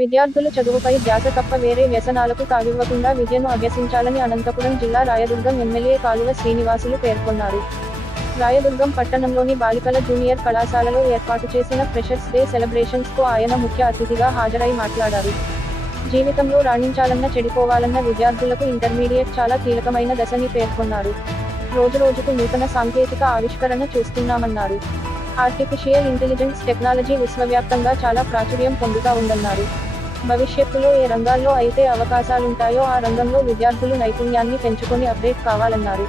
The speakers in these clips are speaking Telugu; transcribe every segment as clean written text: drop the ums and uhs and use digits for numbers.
విద్యార్థులు చదువుపై ధ్యాస తప్ప వేరే వ్యసనాలకు తావివ్వకుండా విద్యను అభ్యసించాలని అనంతపురం జిల్లా రాయదుర్గం ఎమ్మెల్యే కాలువ శ్రీనివాసులు పేర్కొన్నారు. రాయదుర్గం పట్టణంలోని బాలికల జూనియర్ కళాశాలలో ఏర్పాటు చేసిన ఫ్రెషర్స్ డే సెలబ్రేషన్స్ కు ఆయన ముఖ్య అతిథిగా హాజరై మాట్లాడారు. జీవితంలో రాణించాలన్న చెడిపోవాలన్న విద్యార్థులకు ఇంటర్మీడియట్ చాలా కీలకమైన దశని పేర్కొన్నారు. రోజురోజుకు నూతన సాంకేతిక ఆవిష్కరణ చూస్తున్నామన్నారు. ఆర్టిఫిషియల్ ఇంటెలిజెన్స్ టెక్నాలజీ విశ్వవ్యాప్తంగా చాలా ప్రాచుర్యం పొందుతా ఉందన్నారు. భవిష్యత్తులో ఏ రంగాల్లో అయితే అవకాశాలుంటాయో ఆ రంగంలో విద్యార్థులు నైపుణ్యాన్ని పెంచుకొని అప్డేట్ కావాలన్నారు.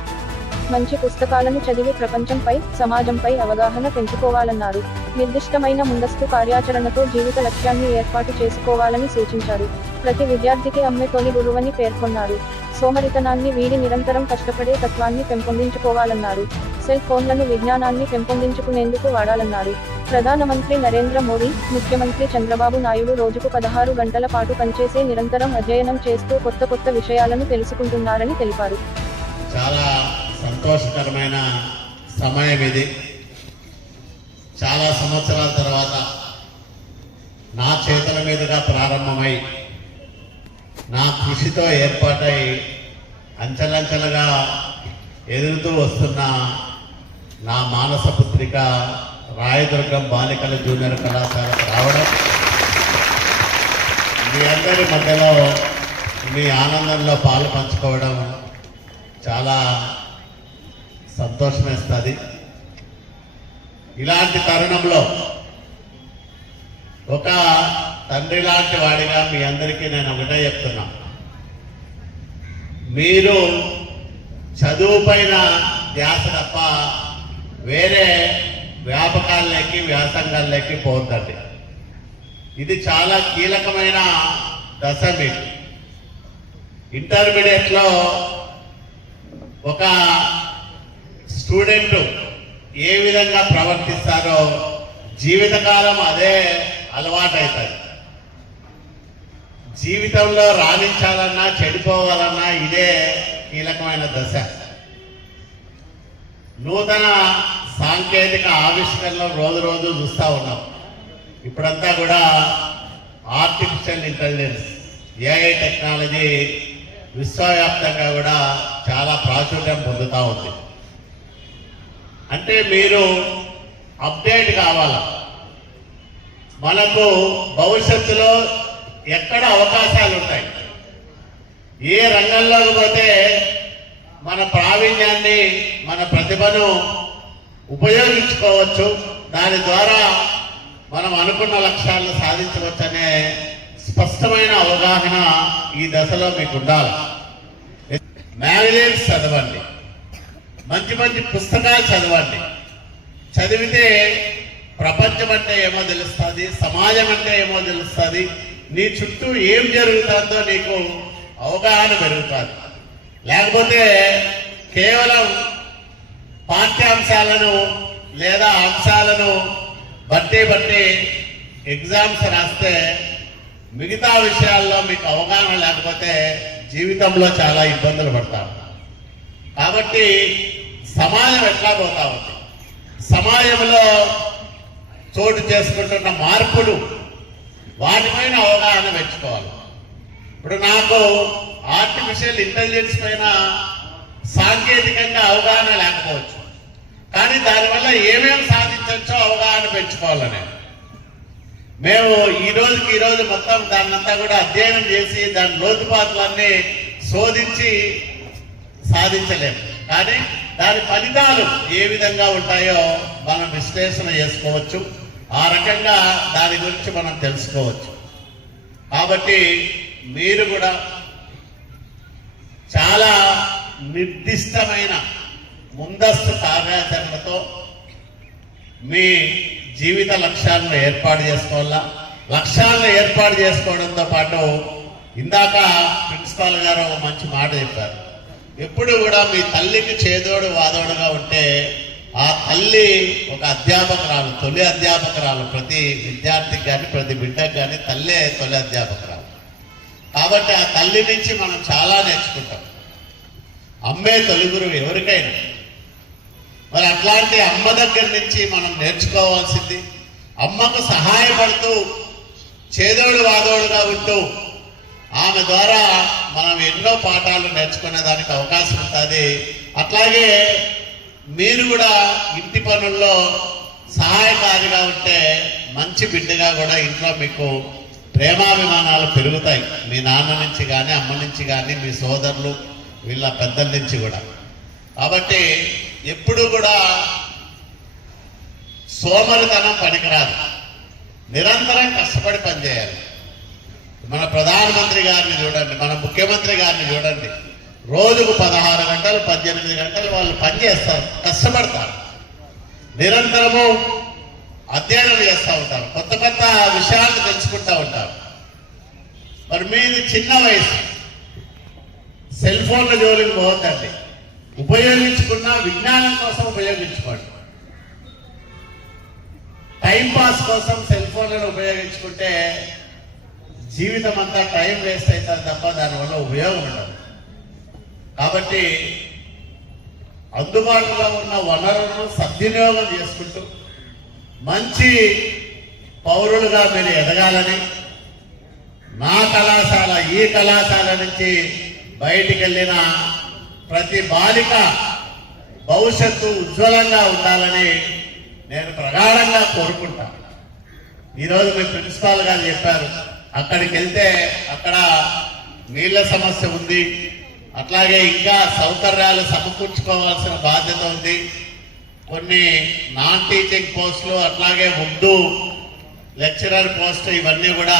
మంచి పుస్తకాలను చదివి ప్రపంచంపై, సమాజంపై అవగాహన పెంచుకోవాలన్నారు. నిర్దిష్టమైన ముందస్తు కార్యాచరణతో జీవిత లక్ష్యాన్ని ఏర్పాటు చేసుకోవాలని సూచించారు. ప్రతి విద్యార్థికి అమ్మే తొలి గురువని పేర్కొన్నారు. సోమరితనాన్ని వీడి నిరంతరం కష్టపడే తత్వాన్ని పెంపొందించుకోవాలన్నారు. సెల్ ఫోన్లను విజ్ఞానాన్ని పెంపొందించుకునేందుకు వాడాలన్నారు. ప్రధానమంత్రి నరేంద్ర మోడీ, ముఖ్యమంత్రి చంద్రబాబు నాయుడు రోజుకు 16 గంటల పాటు పనిచేసే నిరంతరం అధ్యయనం చేస్తూ కొత్త విషయాలను తెలుసుకుంటున్నారని తెలిపారు. చాలా సంతోషకరమైన సమయం ఇది. చాలా సంవత్సరాల తర్వాత నా చేతుల మీదుగా ప్రారంభమై నా కృషితో ఏర్పాటై అంచెలంచెలుగా ఎదుగుతూ వస్తున్న నా మానస పుత్రిక రాయదుర్గం బాలికల జూనియర్ కళాశాలకు రావడం, మీ అందరి మధ్యలో మీ ఆనందంలో పాలు పంచుకోవడం చాలా సంతోషమేస్తుంది. ఇలాంటి తరుణంలో ఒక తండ్రి లాంటి వాడిగా మీ అందరికీ నేను ఒకటే చెప్తున్నా, మీరు చదువు పైన ధ్యాస తప్ప వేరే వ్యాపకాల్లోకి వ్యాసంగాల్లోకి పోద్దండి. ఇది చాలా కీలకమైన దశ. మీకు ఇంటర్మీడియట్లో ఒక స్టూడెంట్ ఏ విధంగా ప్రవర్తిస్తారో జీవితకాలం అదే అలవాటవుతుంది. జీవితంలో రాణించాలన్నా చెడిపోవాలన్నా ఇదే కీలకమైన దశ. నూతన సాంకేతిక ఆవిష్కరణలు రోజు చూస్తూ ఉన్నాం. ఇప్పుడంతా కూడా ఆర్టిఫిషియల్ ఇంటెలిజెన్స్, ఏఐ టెక్నాలజీ విశ్వవ్యాప్తంగా కూడా చాలా ప్రాచుర్యం పొందుతూ ఉంది. అంటే మీరు అప్డేట్ కావాలా. మనకు భవిష్యత్తులో ఎక్కడ అవకాశాలు ఉంటాయి, ఏ రంగంలోకి పోతే మన ప్రావీణ్యాన్ని, మన ప్రతిభను ఉపయోగించుకోవచ్చు, దాని ద్వారా మనం అనుకున్న లక్ష్యాలను సాధించవచ్చనే స్పష్టమైన అవగాహన ఈ దశలో మీకు ఉండాలి. మ్యాగజైన్స్ చదవండి, మంచి పుస్తకాలు చదవండి. చదివితే ప్రపంచం అంటే ఏమో తెలుస్తుంది, సమాజం అంటే ఏమో తెలుస్తుంది, నీ చుట్టూ ఏం జరుగుతుందో నీకు అవగాహన పెరుగుతుంది. లేకపోతే కేవలం పాఠ్యాంశాలను లేదా అంశాలను బట్టి ఎగ్జామ్స్ రాస్తే మిగతా విషయాల్లో మీకు అవగాహన లేకపోతే జీవితంలో చాలా ఇబ్బందులు పడతారు. కాబట్టి సమాజం ఎట్లా పోతా ఉంది, సమాజంలో చోటు చేసుకుంటున్న మార్పులు, వాటిపైన అవగాహన పెంచుకోవాలి. ఇప్పుడు నాకు ఆర్టిఫిషియల్ ఇంటెలిజెన్స్ పైన సాంకేతికంగా అవగాహన లేకపోవచ్చు, కానీ దానివల్ల ఏమేమి సాధించవచ్చో అవగాహన పెంచుకోవాలని మేము ఈరోజు మొత్తం దాన్నంతా కూడా అధ్యయనం చేసి దాని లోతుపాతులన్నీ శోధించి సాధించలేము. కానీ దాని ఫలితాలు ఏ విధంగా ఉంటాయో మనం విశ్లేషణ చేసుకోవచ్చు, ఆ రకంగా దాని గురించి మనం తెలుసుకోవచ్చు. కాబట్టి మీరు కూడా చాలా నిర్దిష్టమైన ముందస్తు కార్యాచరణతో మీ జీవిత లక్ష్యాలను ఏర్పాటు చేసుకోవాలా. లక్ష్యాలను ఏర్పాటు చేసుకోవడంతో పాటు ఇందాక ప్రిన్సిపాల్ గారు ఒక మంచి మాట చెప్పారు. ఎప్పుడు కూడా మీ తల్లికి చేదోడు వాదోడుగా ఉంటే ఆ తల్లి ఒక అధ్యాపకురాలు, తొలి అధ్యాపకురాలు. ప్రతి విద్యార్థికి కానీ ప్రతి బిడ్డకు కానీ తల్లే తొలి అధ్యాపకురాలు. కాబట్టి ఆ తల్లి నుంచి మనం చాలా నేర్చుకుంటాం. అమ్మే తొలి గురువు ఎవరికైనా. మరి అట్లాంటి అమ్మ దగ్గర నుంచి మనం నేర్చుకోవాల్సింది, అమ్మకు సహాయపడుతూ చేదోడు వాదోడుగా ఉంటూ ఆమె ద్వారా మనం ఎన్నో పాఠాలు నేర్చుకునే దానికి అవకాశం ఉంటుంది. అట్లాగే మీరు కూడా ఇంటి పనుల్లో సహాయకారిగా ఉంటే మంచి బిడ్డగా కూడా ఇంట్లో మీకు ప్రేమాభిమానాలు పెరుగుతాయి. మీ నాన్న నుంచి కానీ అమ్మ నుంచి కానీ మీ సోదరులు వీళ్ళ పెద్దల నుంచి కూడా. కాబట్టి ఎప్పుడు కూడా సోమరితనం పనికిరాదు, నిరంతరం కష్టపడి పనిచేయాలి. మన ప్రధానమంత్రి గారిని చూడండి, మన ముఖ్యమంత్రి గారిని చూడండి, రోజుకు 16 గంటలు 18 గంటలు వాళ్ళు పనిచేస్తారు, కష్టపడతారు, నిరంతరము అధ్యయనం చేస్తూ ఉంటారు, కొత్త కొత్త విషయాలు తెలుసుకుంటూ ఉంటారు. మరి మీది చిన్న వయసు, సెల్ ఫోన్ల జోలికి పోవద్దండి. ఉపయోగించుకున్న విజ్ఞానం కోసం ఉపయోగించుకోండి. టైంపాస్ కోసం సెల్ ఫోన్లను ఉపయోగించుకుంటే జీవితం అంతా టైం వేస్ట్ అవుతుంది తప్ప దానివల్ల ఉపయోగం ఉండదు. కాబట్టి అందుబాటులో ఉన్న వనరులను సద్వినియోగం చేసుకుంటూ మంచి పౌరులుగా మీరు ఎదగాలని, నా కళాశాల ఈ కళాశాల నుంచి బయటికి వెళ్ళిన ప్రతి బాలిక భవిష్యత్తు ఉజ్వలంగా ఉండాలని నేను ప్రగాఢంగా కోరుకుంటాను. ఈరోజు మీ ప్రిన్సిపాల్ గారు చెప్పారు, అక్కడికి వెళ్తే అక్కడ నీళ్ల సమస్య ఉంది, అట్లాగే ఇంకా సౌకర్యాలు సమకూర్చుకోవాల్సిన బాధ్యత ఉంది, కొన్ని నాన్ టీచింగ్ పోస్టులు అట్లాగే ఉర్దూ లెక్చరర్ పోస్ట్ ఇవన్నీ కూడా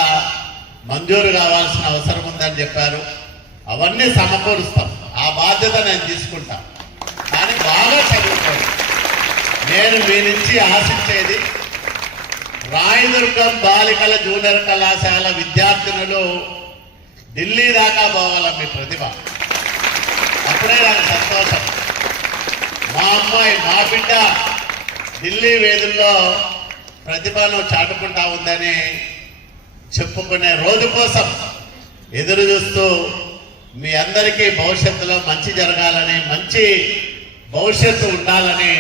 మంజూరు కావాల్సిన అవసరం ఉందని చెప్పారు. అవన్నీ సమకూరుస్తాం, ఆ బాధ్యత నేను తీసుకుంటా. కానీ బాగా చదువుకోండి. నేను మీ నుంచి ఆశించేది రాయదుర్గం బాలికల జూనియర్ కళాశాల విద్యార్థినులు ఢిల్లీ దాకా పోవాల మీ ప్రతిభ. అప్పుడే నాకు సంతోషం. మా అమ్మాయి మా బిడ్డ ఢిల్లీ వేదుల్లో ప్రతిభను చాటుకుంటా ఉందని చెప్పుకునే రోజు కోసం ఎదురు చూస్తూ మీ అందరికీ భవిష్యత్తులో మంచి జరగాలని, మంచి భవిష్యత్తు ఉండాలని.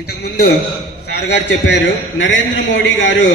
ఇంతకుముందు సార్ గారు చెప్పారు, నరేంద్ర మోడీ గారు